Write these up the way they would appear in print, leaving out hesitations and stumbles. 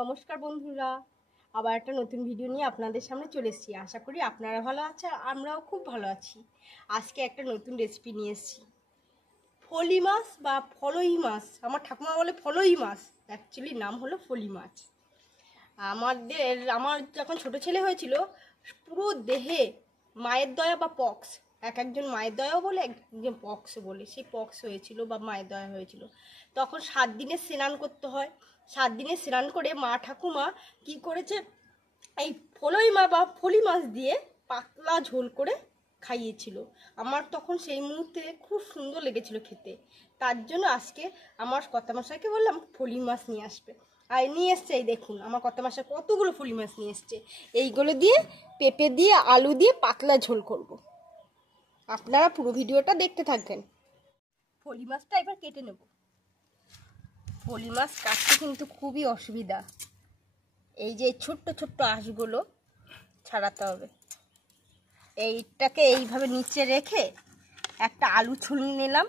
নমস্কার বন্ধুরা, আবার একটা নতুন ভিডিও নিয়ে আপনাদের সামনে চলে এসেছি। আশা করি আপনারা ভালো আছেন, আমরাও খুব ভালো আছি। আজকে একটা নতুন রেসিপি নিয়ে এসেছি, ফলি মাছ বা ফলই মাছ। আমার ঠাকুমা বলে ফলই মাছ, অ্যাকচুয়ালি নাম হলো ফলি মাছ। আমার যখন ছোট ছেলে হয়েছিল, পুরো দেহে মায়ের দয়া বা পক্স, একজন মায়ের দয়াও বলে, একজন পক্স বলে, সেই পক্স হয়েছিল বা মায়ের দয়া হয়েছিল। তখন 7 দিনে স্নান করতে হয়। 7 দিনে স্নান করে মা ঠাকুমা কি করেছে, এই ফলই মা বা ফলি মাছ দিয়ে পাতলা ঝোল করে খাইয়েছিল। আমার তখন সেই মুহূর্তে খুব সুন্দর লেগেছিল খেতে। তার জন্য আজকে আমার কর্তামশাইকে বললাম ফলি মাছ নিয়ে আসবে, আর নিয়ে এসছে। এই দেখুন আমার কর্তামশাই কতগুলো ফলি মাছ নিয়ে এসছে। এইগুলো দিয়ে পেঁপে দিয়ে আলু দিয়ে পাতলা ঝোল করব। আপনারা পুরো ভিডিওটা দেখতে থাকবেন। ফলি মাছটা এবার কেটে নেব। ফলি মাছ কাটতে কিন্তু খুবই অসুবিধা। এই যে ছোট্ট ছোট্ট আঁশগুলো ছাড়াতে হবে। এইটাকে এইভাবে নিচে রেখে একটা আলু ছুলিয়ে নিলাম।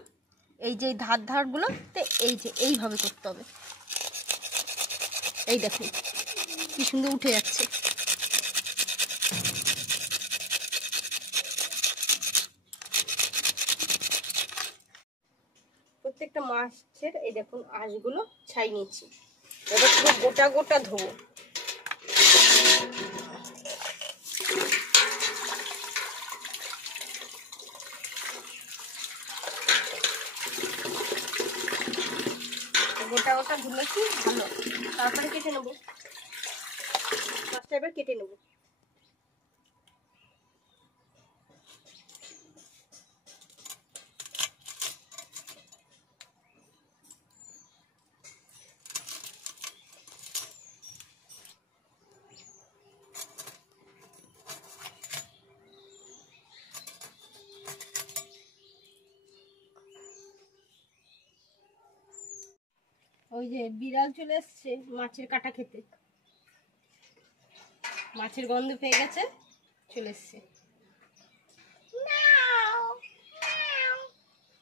এই যে ধারগুলোতে এই যে এইভাবে করতে হবে। এই দেখুন কি সুন্দর উঠে যাচ্ছে। প্রত্যেকটা মাছের এই দেখুন আঁশগুলো ছাই নিচ্ছি। এবার পুরো গোটা গোটা ধোবো। গোটা গোটা ধুলেছি ভালো, তারপরে কেটে নেবো। মাছটা এবার কেটে নেবো। ওই যে বিড়াল চলে এসছে মাছের কাটা খেতে, মাছের গন্ধ পেয়ে গেছে, চলে এসছে।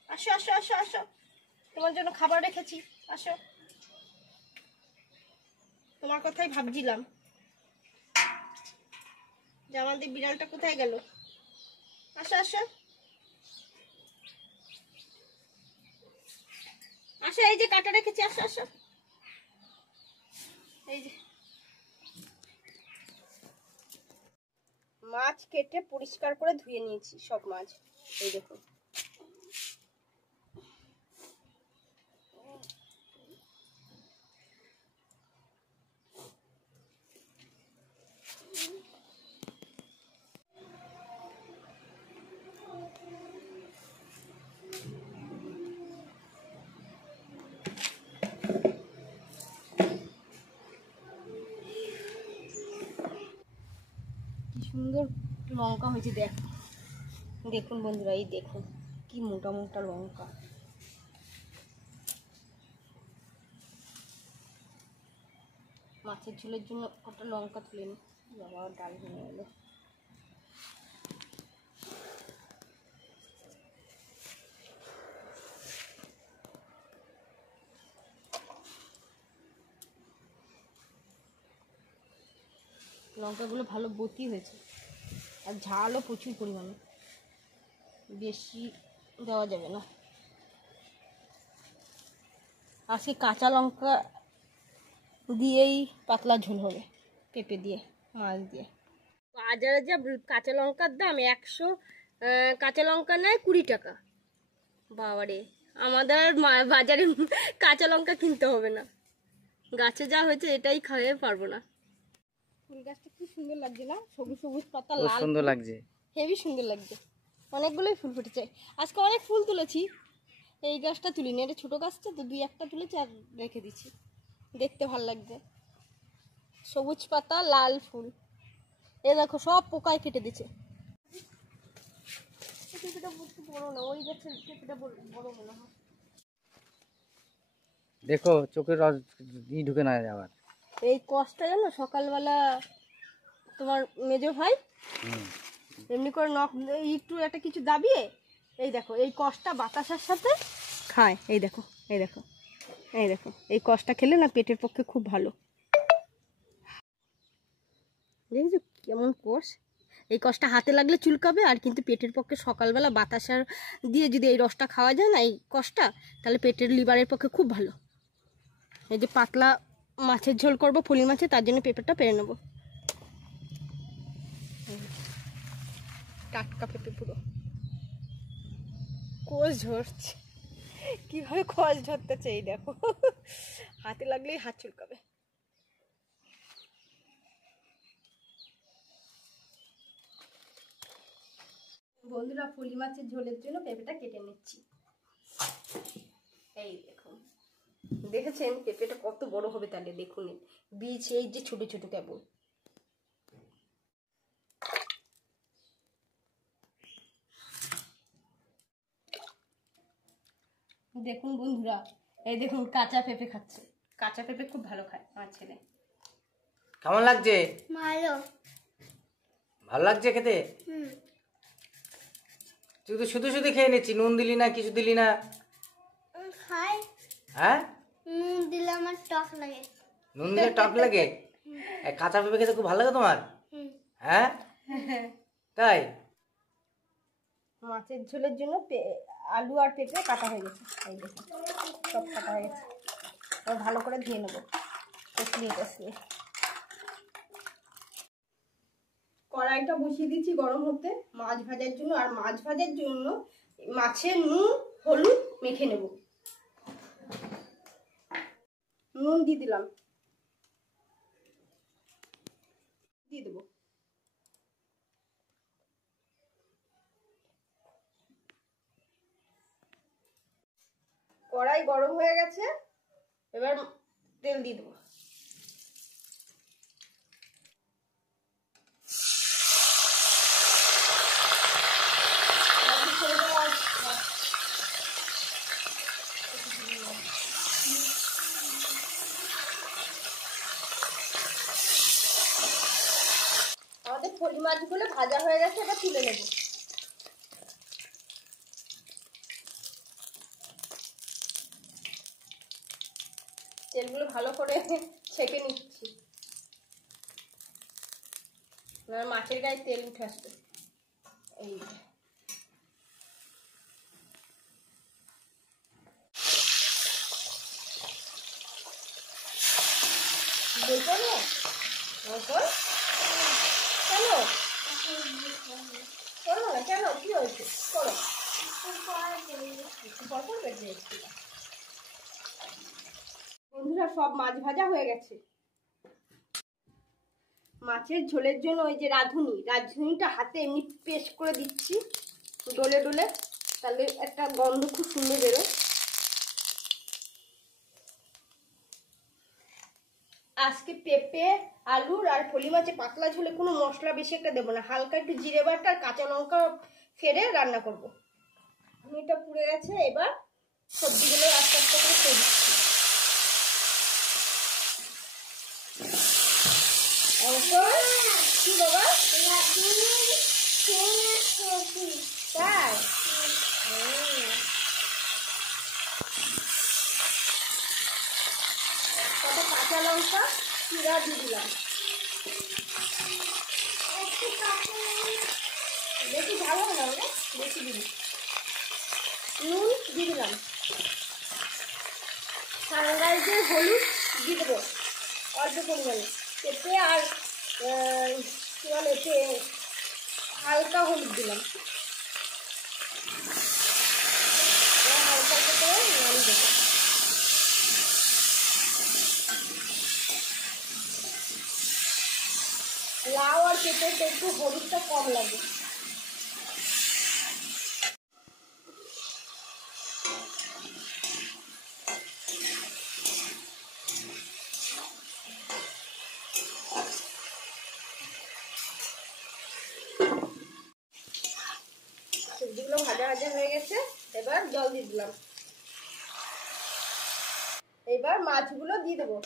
আসো আসো আসো আসো, তোমার জন্য খাবার রেখেছি, আসো। তোমার কথাই ভাবছিলাম যে আমাদের বিড়ালটা কোথায় গেল। আসো আসো আসো, এই যে কাটা রেখেছি, আসো আসো। এই যে মাছ কেটে পরিষ্কার করে ধুয়ে নিয়েছি সব মাছ। এই দেখুন কি সুন্দর লঙ্কা হয়েছে। দেখুন বন্ধুরা, এই দেখুন কি মোটা মোটা লঙ্কা। মাছের ঝোলের জন্য কটা লঙ্কা তুলে নি, বাবা ডাল ভেঙে গেল। লঙ্কাগুলো ভালো বতি হয়েছে, আর ঝালও প্রচুর পরিমাণে, বেশি দেওয়া যাবে না। আজকে কাঁচা লঙ্কা দিয়েই পাতলা ঝোল হবে, পেঁপে দিয়ে মাছ দিয়ে। বাজারে যা কাঁচা লঙ্কার দাম, 100 কাঁচা লঙ্কা নেয় 20 টাকা। বাবারে, আমাদের বাজারে কাঁচা লঙ্কা কিনতে হবে না, গাছে যা হয়েছে এটাই খাইয়ে পারবো না। ফুল গাছটা কি সুন্দর লাগছে না, সবুজ সবুজ পাতা, লাল সুন্দর লাগছে, হেভি সুন্দর লাগছে। অনেকগুলোই ফুল ফুটেছে আজকে, অনেক ফুল তুলেছি। এই গাছটা তুলিনি, এটা ছোটো গাছটা তো, 2-1টা তুলেছি আর রেখে দিচ্ছি, দেখতে ভালো লাগছে। সবুজ পাতা, লাল ফুল। এ দেখো সব পোকায় কেটে দিচ্ছে। বড় না, ওই গাছের পেঁপেটা বড় মনে হয়। দেখো চোখের রস ঢুকে না যাওয়ার। এই কষ্টটা জানো, সকালবেলা তোমার মেজো ভাই এমনি করে নখ একটু একটা কিছু দাবিয়ে, এই দেখো এই কষ্টটা বাতাসার সাথে খায়। এই দেখো এই দেখো এই দেখো, এই কষ্টটা খেলে না পেটের পক্ষে খুব ভালো। দেখেছো কেমন কষ, এই কষটা হাতে লাগলে চুলকাবে, আর কিন্তু পেটের পক্ষে সকালবেলা বাতাসার দিয়ে যদি এই রসটা খাওয়া যায় না এই কষটা, তাহলে পেটের লিভারের পক্ষে খুব ভালো। এই যে পাতলা মাছের ঝোল করবো ফলি মাছে, তার জন্য পেঁপেটা পেরে নেবো। টাটকা পেঁপে পুরো কোষ ঝরছে, কিভাবে কোষ ঝরতেছে এই দেখো, হাতে লাগলেই হাত চুলকাবে। বন্ধুরা ফলি মাছের ঝোলের জন্য পেঁপেটা কেটে নিচ্ছি। এই দেখুন, দেখেছেন পেঁপেটা কত বড় হবে, তাহলে দেখুন বীজ এই যে ছোট ছোট কেবল। দেখুন বন্ধুরা, এই দেখুন কাঁচা পেঁপে খাচ্ছে, কাঁচা পেঁপে খুব ভালো খায় আমার ছেলে। কেমন লাগছে? ভালো। ভালো লাগছে খেতে? তুই তো শুধু শুধু খেয়ে নিচ্ছি, নুন দিলি না, কিছু দিলি না। খাই, হ্যাঁ, নুন দিলে আমার টক লাগে। নুন দিলে টক লাগে? কাঁচা পেঁপে খেতে খুব ভালো লাগে তোমার? হ্যাঁ, তাই? মাছের ঝোলের জন্য আলু আর পেঁপে কাটা হয়ে গেছে, এই দেখুন সব কাটা হয়ে গেছে। ভালো করে ধুয়ে নেবো কষিয়ে কষিয়ে। কড়াইটা বসিয়ে দিচ্ছি গরম হতে মাছ ভাজার জন্য, আর মাছ ভাজার জন্য মাছের নুন হলুদ মেখে নেব। নুন দিয়ে দিলাম, দিয়ে দেবো। কড়াই গরম হয়ে গেছে, এবার তেল দিয়ে দেবো। আমাদের ফলি মাছগুলো ভাজা হয়ে গেছে, এটা তুলে নেব। তেলগুলো ভালো করে ছেঁকে নিচ্ছি, মাছের গায়ে তেল উঠে আসবে। এই বলবো না কেন করো না, কেন কি হয়েছে করো, বন্ধুরা সব মাছ ভাজা হয়ে গেছে। মাছের ঝোলের জন্য ওই যে রাঁধুনিটা হাতে এমনি পেস্ট করে দিচ্ছি ডলে ডলে, তাহলে একটা গন্ধ খুব সুন্দর বেরোয়। আজকে পেঁপে আলুর আর ফলি মাছে পাতলা ঝোলে কোনো মশলা বেশি একটা দেবো না, হালকা একটু জিরে বাটা আর কাঁচা লঙ্কা ফেলে রান্না করবো। এটা পুড়ে গেছে, এবার সবজিগুলো আস্তে আস্তে করে ছেড়ে দিচ্ছি। কি বাবা তাই? কত কাঁচা লঙ্কা চিরা দিয়ে দিলাম, বেশি ভালো না ওটা, বেশি দিবি। নুন দিয়ে দিলাম, সানরাইজের হলুদ দিয়ে দেবো অল্প পরিমাণে, পেঁপে আর কি বলে হালকা হলুদ দিলাম, হালকা হালকা করে নাড়িয়ে দেবো। লাউ আর পেঁপেতে একটু হলুদটা কম লাগে। সবজিগুলো ভাজা ভাজা হয়ে গেছে, এবার জল দিয়ে দিলাম। এবার মাছগুলো দিয়ে দেবো।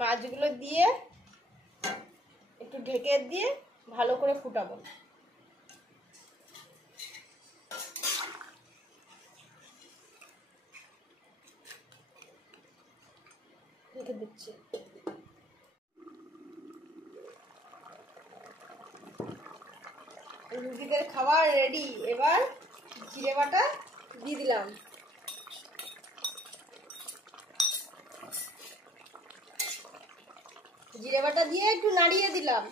মাছগুলো দিয়ে একটু ঢেকে দিয়ে ভালো করে ফুটাবো। মেখে দিচ্ছি। রুগীদের খাবার রেডি। এবার জিরে বাটা দিয়ে দিলাম। জিরে বাটা দিয়ে একটু নাড়িয়ে দিলাম।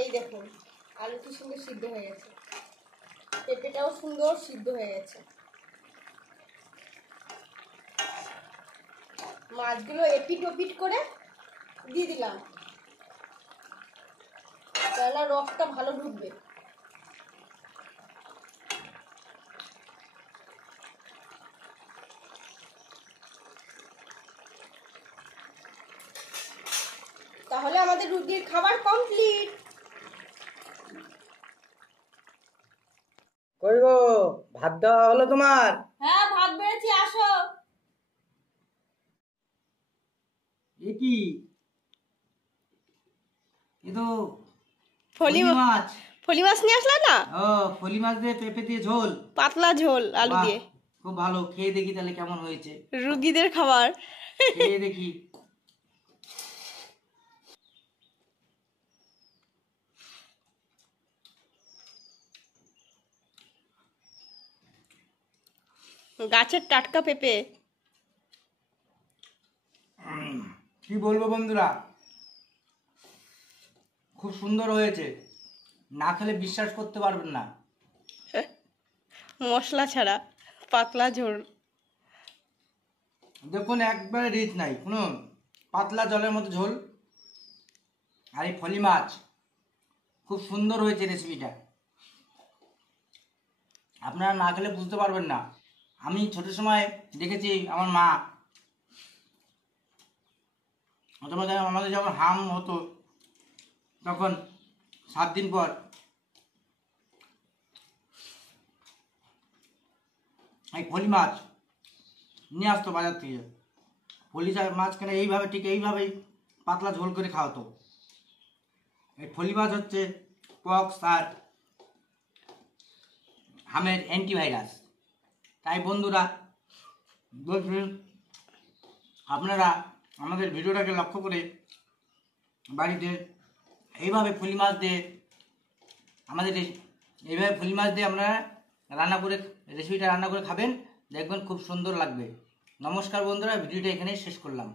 এই দেখুন আলু কি সুন্দর সিদ্ধ হয়ে গেছে, পেঁপেটাও সুন্দর সিদ্ধ হয়ে গেছে। মাছগুলো এপিট ওপিট করে দিয়ে দিলাম, তাহলে রসটা ভালো ঢুকবে। তাহলে আমাদের রুগীর খাবার কমপ্লিট। কই গো, ভাত দেওয়া হলো তোমার? হ্যাঁ, ভাত বেড়েছি, আসো। এ কি, এ তো ফলি মাছ। ফলি মাছ নিয়ে আসলে না? ও, ফলি মাছ দিয়ে পেঁপে দিয়ে ঝোল, পাতলা ঝোল আলু বাহ, দিয়ে। খুব ভালো। খেয়ে দেখি তাহলে কেমন হয়েছে। রুগীদের খাবার। খেয়ে দেখি। গাছের টাটকা পেঁপে। কি বলবো বন্ধুরা, খুব সুন্দর হয়েছে। না খেলে বিশ্বাস করতে পারবেন না। মশলা ছাড়া পাতলা ঝোল। দেখুন, একবারে রিচ নাই, কোনো পাতলা জলের মতো ঝোল। আর এই ফলি মাছ, খুব সুন্দর হয়েছে রেসিপিটা। আপনারা না খেলে বুঝতে পারবেন না। আমি ছোট সময় দেখেছি আমার মা, আমাদের যখন হাম হতো তখন 7 দিন পর এই ফলি মাছ নিয়ে আসতো বাজার থেকে। ফলি মাছ কেন এইভাবে, ঠিক এইভাবেই পাতলা ঝোল করে খাওয়াতো। এই ফলি মাছ হচ্ছে পক্স আর হামের অ্যান্টিভাইরাস। তাই বন্ধুরা বলছি, আপনারা আমাদের ভিডিওটাকে লক্ষ্য করে বাড়িতে এইভাবে ফলি মাছ দিয়ে এইভাবে ফলি মাছ দিয়ে আপনারা রেসিপিটা রান্না করে খাবেন, দেখবেন খুব সুন্দর লাগবে। নমস্কার বন্ধুরা, ভিডিওটা এখানেই শেষ করলাম।